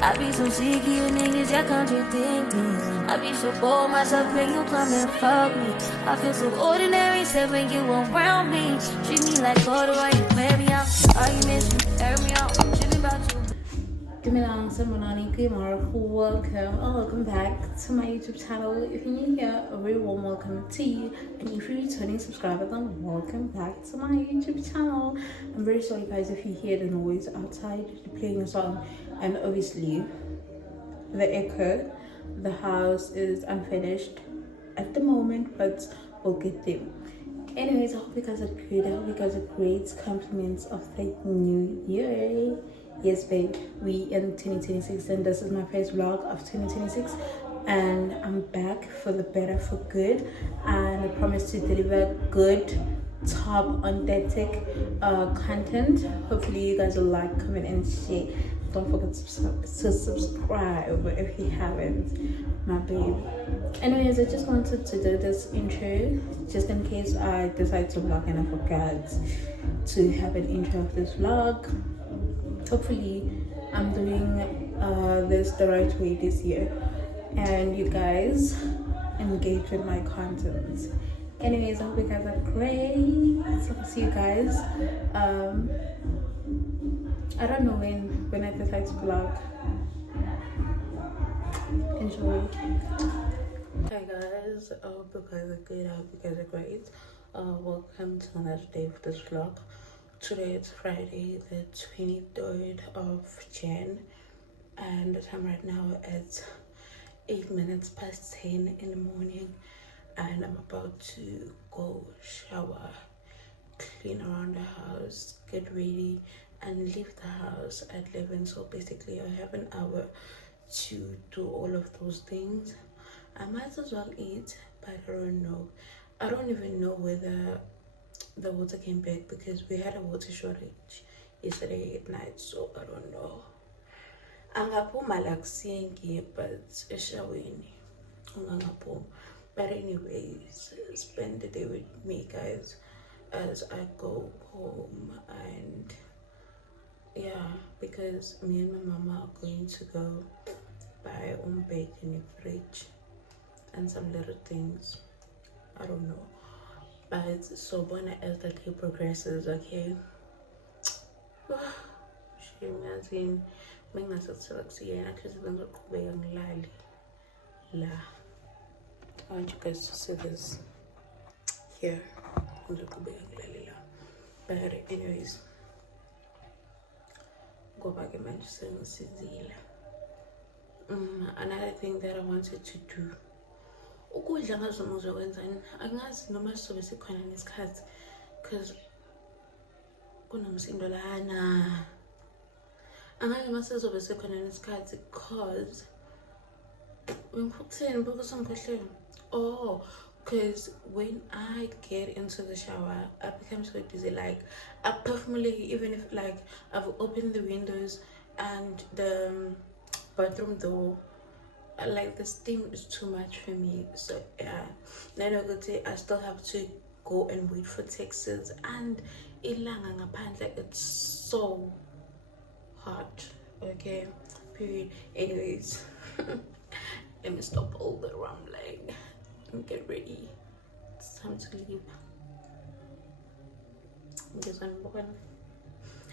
I be so sick of you niggas, y'all contradicting. I be so bold myself when you come and fuck me. I feel so ordinary, except when you around me. Treat me like order while you play me out. Arguments, you air me out. Shit about you. Give me long, someone good morning, welcome back to my YouTube channel. If you're new here, a very warm welcome to you, and if you're returning subscriber, then welcome back to my YouTube channel. I'm very sorry guys if you hear the noise outside playing a song, and obviously the echo. The house is unfinished at the moment, but we'll get there. Anyways, I hope you guys are good. I hope you guys are great. Compliments of the new year. Yes, babe, we in 2026, and this is my first vlog of 2026, and I'm back for the better, for good, and I promise to deliver good, top authentic content. Hopefully you guys will like, comment, and share. Don't forget to subscribe if you haven't, my babe. Anyways, I just wanted to do this intro just in case I decide to vlog and I forgot to have an intro of this vlog. Hopefully I'm doing this the right way this year, and you guys engage with my content. Anyways, I hope you guys are great. So I'll see you guys. I don't know when I decide to vlog. Enjoy. Hi guys, I hope you guys are good. I hope you guys are great. Welcome to another day of this vlog. Today it's Friday the 23rd of Jan, and the time right now is 8 minutes past 10 in the morning, and I'm about to go shower, clean around the house, get ready, and leave the house at 11. So basically I have an hour to do all of those things. I might as well eat, but I don't know. I don't even know whether the water came back because we had a water shortage yesterday at night, so I don't know. Angaphuma like seeing but eshaweni angaphuma. But anyways, spend the day with me guys as I go home, and yeah, because me and my mama are going to go buy bed in the fridge and some little things. I don't know. But so when as the day progresses, okay. She imagine I want you guys to see this here. But anyways, go back and mention another thing that I wanted to do. Ukudla ngazomuzwa kwenzani angazi noma sizobe sikhona nesikhathi because kunomsindo lana angazi noma sizobe sikhona nesikhathi because ngikutheni because ngikhohlele. Oh, because when I get into the shower I become so dizzy, like I perfectly, even if like I've opened the windows and the bathroom door, like the steam is too much for me. So yeah, then I still have to go and wait for taxis, and ilanga ngaphandle it's so hot, okay, period. Anyways, let me stop all the rambling and get ready. It's time to leave.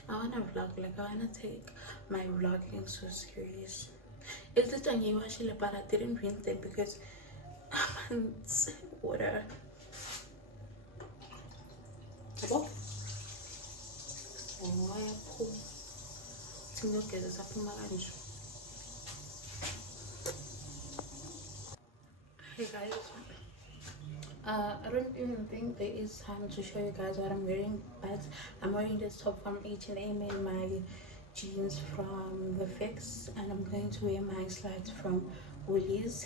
I wanna vlog, like I wanna take my vlogging so serious. It's the time you actually, but I didn't drink them because I'm water. Oh, hey guys, I don't even think there is time to show you guys what I'm wearing, but I'm wearing this top from H&M and my jeans from The Fix, and I'm going to wear my slides from Woolies.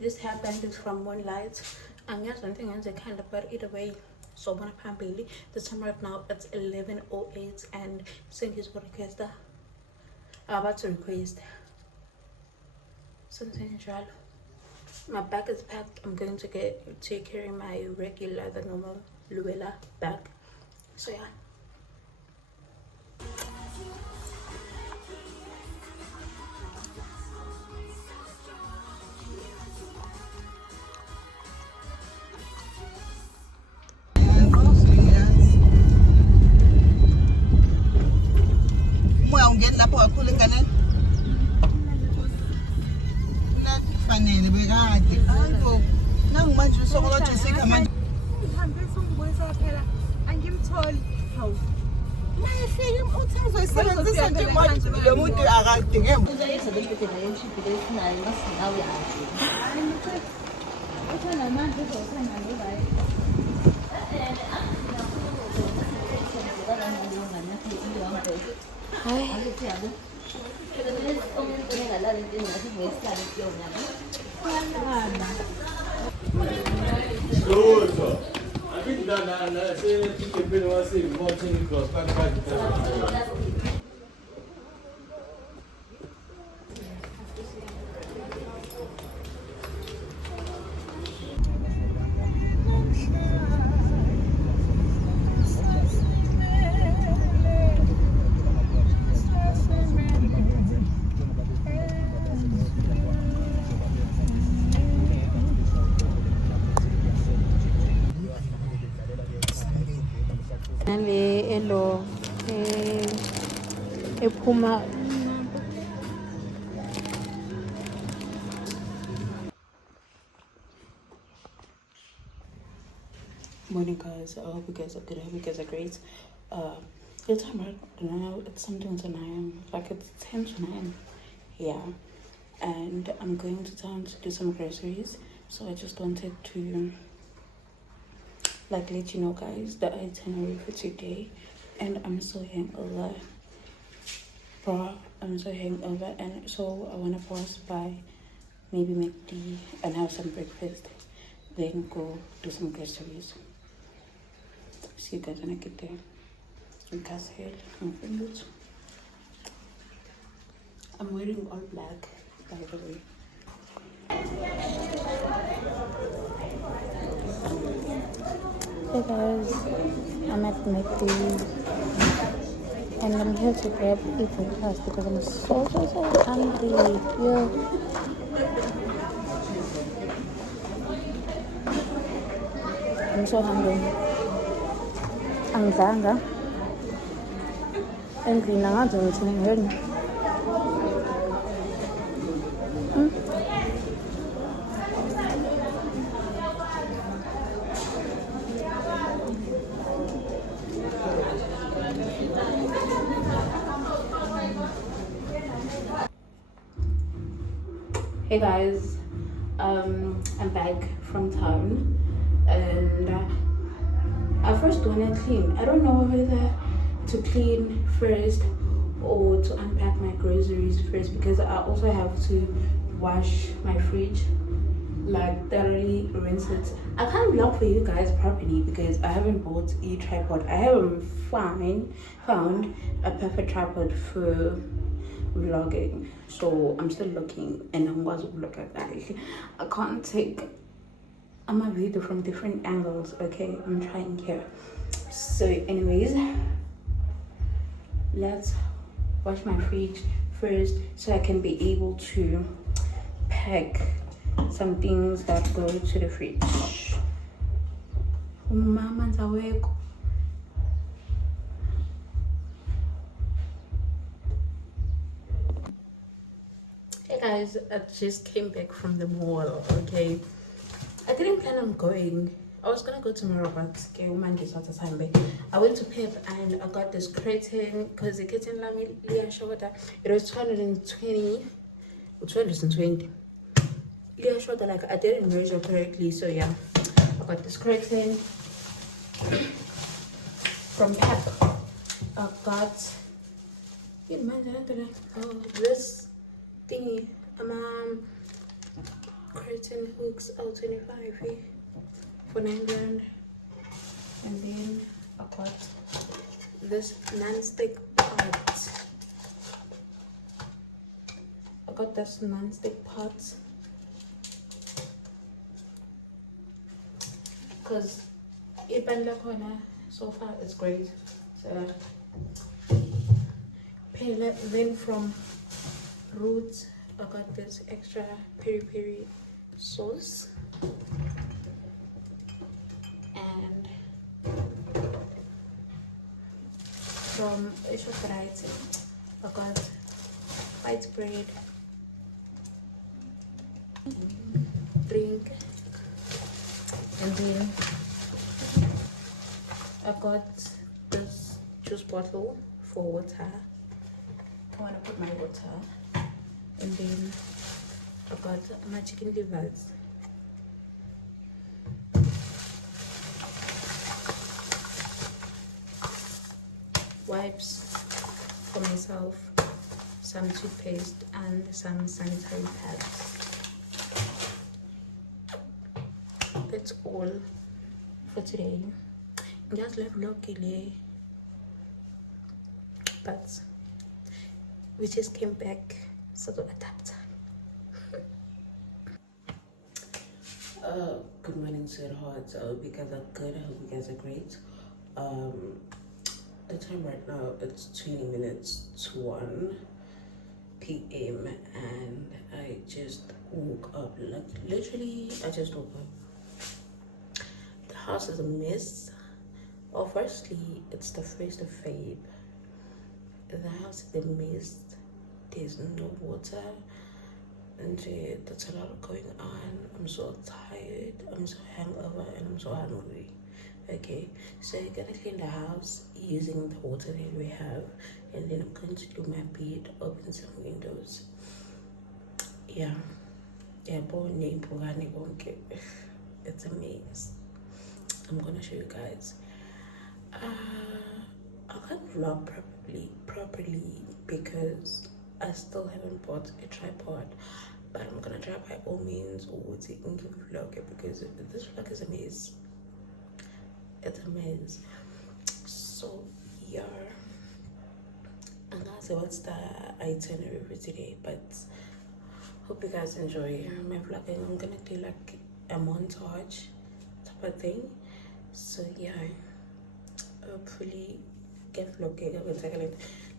This hairband is from Moonlight, and yes, one thing is a kind of, but either way, so one pound Bailey. The time right now it's 11:08, and thank you for request. I'm about to request something. My bag is packed. I'm going to carry my regular, the normal Luella bag. So yeah. lapho kakhulu ingane kufanele bekade hayibo nangu manje usokolothi sikamanje ngihambe songibuyisa phela angimtholi hawu mayefika uthi uzoyisebenzisa nje manje lo muntu akadinge nale elo ephuma morning guys. I hope you guys are good. I hope you guys are great. Good time right now, it's something to 9, like it's 10 to 9, yeah, and I'm going to town to do some groceries, so I just wanted to like let you know guys the itinerary for today. And I'm so hangover, bro. I'm so hangover, and so I want to pass by maybe McD and have some breakfast, then go do some groceries. See you guys when I get there. I'm wearing all black, by the way. Hey guys, I'm at McD and I'm here to grab eating class because I'm so hungry. Yeah. I'm so hungry. Angizanga. Endlini angazi ukuthi ngingeni. Hey guys, I'm back from town and I first want to clean. I don't know whether to clean first or to unpack my groceries first, because I also have to wash my fridge, like thoroughly rinse it. I can't vlog for you guys properly because I haven't bought a tripod. I haven't found a perfect tripod for vlogging, so I'm still looking and I'm going to look at that. I can't take my video from different angles. Okay, I'm trying here. So anyways, let's wash my fridge first so I can be able to pack some things that go to the fridge. Mama's awake. Hey guys, I just came back from the mall. Okay, I didn't plan on going. I was gonna go tomorrow, but Monday's not the time. But I went to Pep and I got this curtain because the curtain it was 220 or 220. Yeah, sure that like I didn't measure correctly, so yeah, I got this curtain from Pep. I got this thingy, curtain hooks out 25 for 9 grand, and then I got this non-stick pot. I got this non-stick pot because so far it's great. So then from Roots I got this extra peri peri sauce, and from Shoprite I got white bread, drink, and then I got this juice bottle for water. I want to put my water, and then I got my chicken livers. Wipes for myself, some toothpaste, and some sanitary pads. That's all for today. Just left luckily, but we just came back, so to adapt. Good morning, sweethearts. I hope you guys are good. I hope you guys are great. The time right now, it's 20 minutes to 1 p.m. and I just woke up. Like literally, I just woke up. The house is a mess. Oh, firstly, it's the 1st of Feb. The house is a mess. There's no water. And that's a lot going on. I'm so tired, I'm so hangover, and I'm so hungry. Okay, so you're gonna clean the house using the water that we have, and then I'm going to do my bed, open some windows. Yeah, it's a mess. I'm gonna show you guys. I can't vlog properly because I still haven't bought a tripod, but I'm gonna try by all means or take into vlog it because this vlog is a mess. It's a mess. So yeah, I'm gonna say what's the itinerary for today, but hope you guys enjoy my vlogging. I'm gonna do like a montage type of thing. So yeah, hopefully get vlogging.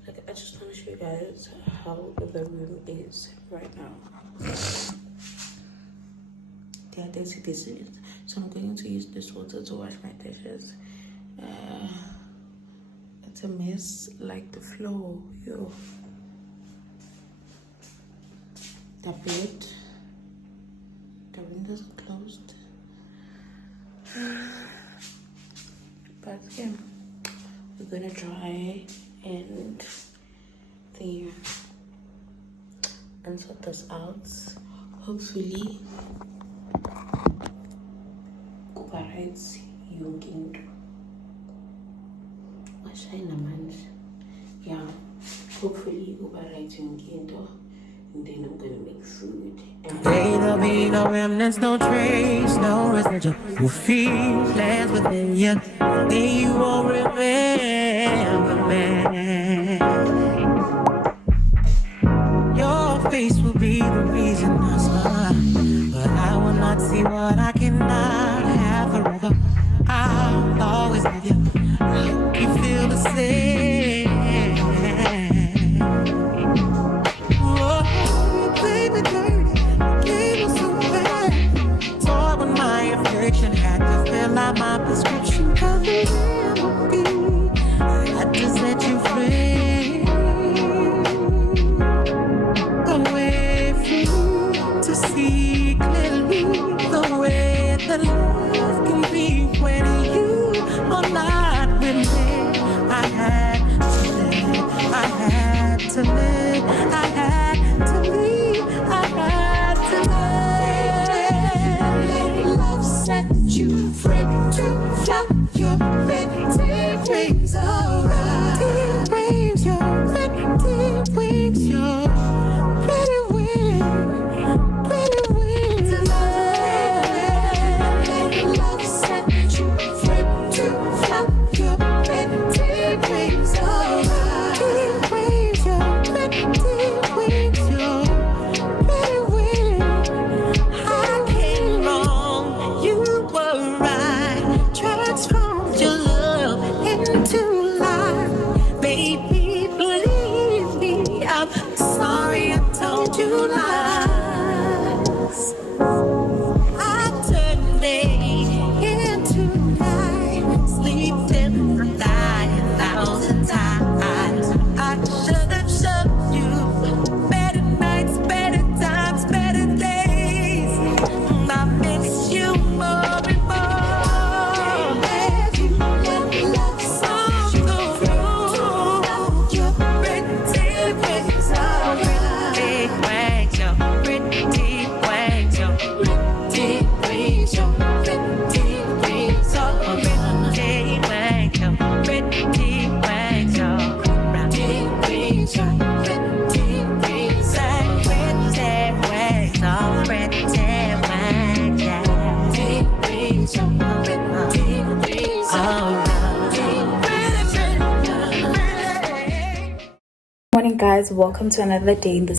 Like I just want to show you guys how the room is right now. Yeah, there's dishes. So I'm going to use this water to wash my dishes. It's a mess, like the floor, yo. The bed, the windows are closed. But yeah, we're gonna try and sort this out. Hopefully kuba right yonke into washayina manje. Yeah, hopefully kuba right yonke into, and then I'm gonna make food. There'll be no remnants, no trace, no residual feelings within you. Then you won't remember me. Your face will be the reason I smile, but I will not see what I cannot have forever. I'll always love you. I hope you feel the same. Oh, baby, dirty, gave us so bad. Toy when my affliction had to fill out my prescription. Cause the remedy I had to set you free. Away from you to see clearly the way that love can be when you are not with me. I had to live, I had to live, I had to leave, I had to live. Love set you free to fly your pretty wings around. Wings, your pretty wings, your pretty wings, pretty wings. Love set you free to fly your pretty wings around. Wings, your pretty wings, your pretty wings. I came wrong, you were right. Transformed your love into life. Baby, believe me, I'm sorry I told you lies. I turned day into night, sleep in die 1,000 times. I should have shoved you better. morning, guys. Welcome to another day in the